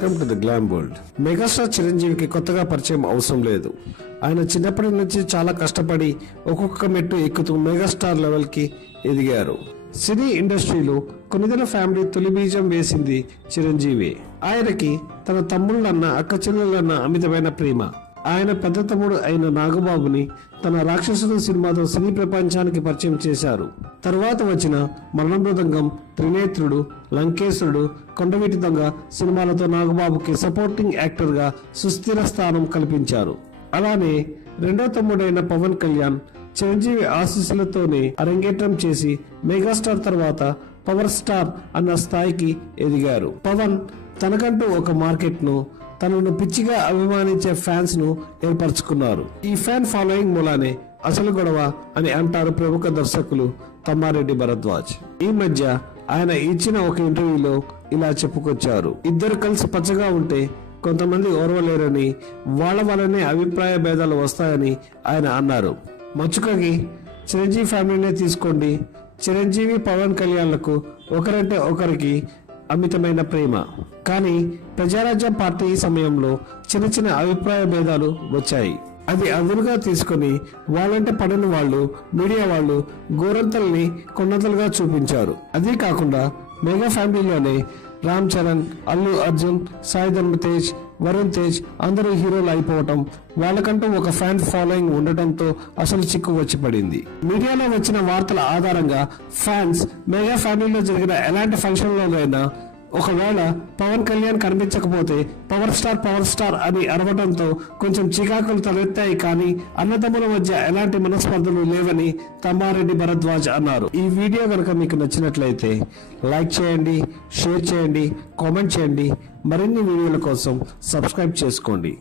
Welcome to the glam world. Megastar చిరంజీవికి కొత్తగా పరిచయం అవసరం లేదు. ఆయన చిన్నప్పటి నుంచి చాలా కష్టపడి ఒక్కొక్క మెట్టు ఎక్కుతూ మెగాస్టార్ లెవెల్ కి ఎదిగారు. సినీ ఇండస్ట్రీలో కొన్నిదల ఫ్యామిలీ తొలి బీజం వేసింది చిరంజీవి. ఆయనకి తన తమ్ముళ్ళన్న అక్క చెల్లెళ్ళన్న అమితమైన ప్రేమ. ఆయన పెద్ద తమ్ముడు అయిన నాగబాబుని తన రాక్షసుడు సినిమాతో సినీ ప్రపంచానికి పరిచయం చేశారు. తరువాత వచ్చిన మరణ మృదంగం, త్రినేత్రుడు, లంకేశ్వరుడు, కొండవీటి దొంగ సినిమాలతో నాగబాబుకి సపోర్టింగ్ యాక్టర్ గా సుస్థిర స్థానం కల్పించారు. అలానే రెండో తమ్ముడైన పవన్ కళ్యాణ్ చిరంజీవి ఆశీస్సులతోనే అరంగేట్రం చేసి మెగాస్టార్ తర్వాత పవర్ స్టార్ అన్న స్థాయికి ఎదిగారు. పవన్ తనకంటూ ఒక మార్కెట్ ను, తనను పిచ్చిగా అభిమానించే ఫ్యాన్స్ ను ఏర్పరచుకున్నారు. ఈ ఫ్యాన్ ఫాలోయింగ్ మూలానే అసలు గొడవ అని అంటారు ప్రముఖ దర్శకులు తమ్మారెడ్డి భరద్వాజ్. ఈ మధ్య ఆయన ఇచ్చిన ఒక ఇంటర్వ్యూలో ఇలా చెప్పుకొచ్చారు. ఇద్దరు కలిసి పచ్చగా ఉంటే కొంతమంది ఓర్వలేరని, వాళ్ళ వల్లనే అభిప్రాయ భేదాలు వస్తాయని ఆయన అన్నారు. మచ్చుకకి చిరంజీవి ఫ్యామిలీనే తీసుకోండి. చిరంజీవి పవన్ కళ్యాణ్లకు ఒకరంటే ఒకరికి అమితమైన ప్రేమ. కానీ ప్రజారాజ్యం పార్టీ సమయంలో చిన్న చిన్న అభిప్రాయ భేదాలు వచ్చాయి. అది అదునుగా తీసుకుని వాళ్ళంటే పడిన వాళ్ళు, మీడియా వాళ్ళు గోరంతల్ని కొండంతలుగా చూపించారు. అదే కాకుండా మెగా ఫ్యామిలీలోనే రామ్ చరణ్, అల్లు అర్జున్, సాయి ధర్మ తేజ్, వరుణ్ తేజ్ అందరూ హీరోలు అయిపోవటం, వాళ్ళకంటూ ఒక ఫ్యాన్ ఫాలోయింగ్ ఉండటంతో అసలు చిక్కు వచ్చి పడింది. మీడియాలో వచ్చిన వార్తల ఆధారంగా ఫ్యాన్స్ మెగా ఫ్యామిలీలో జరిగిన ఎలాంటి ఫంక్షన్లోనైనా ఒకవేళ పవన్ కళ్యాణ్ కనిపించకపోతే పవర్ స్టార్ అని అరవడంతో కొంచెం చికాకులు తలెత్తాయి. కానీ అన్నదమ్ముల మధ్య ఎలాంటి మనస్పర్ధలు లేవని తమ్మారెడ్డి భరద్వాజ్ అన్నారు. ఈ వీడియో కనుక మీకు నచ్చినట్లయితే లైక్ చేయండి, షేర్ చేయండి, కామెంట్ చేయండి. మరిన్ని వీడియోల కోసం సబ్స్క్రైబ్ చేసుకోండి.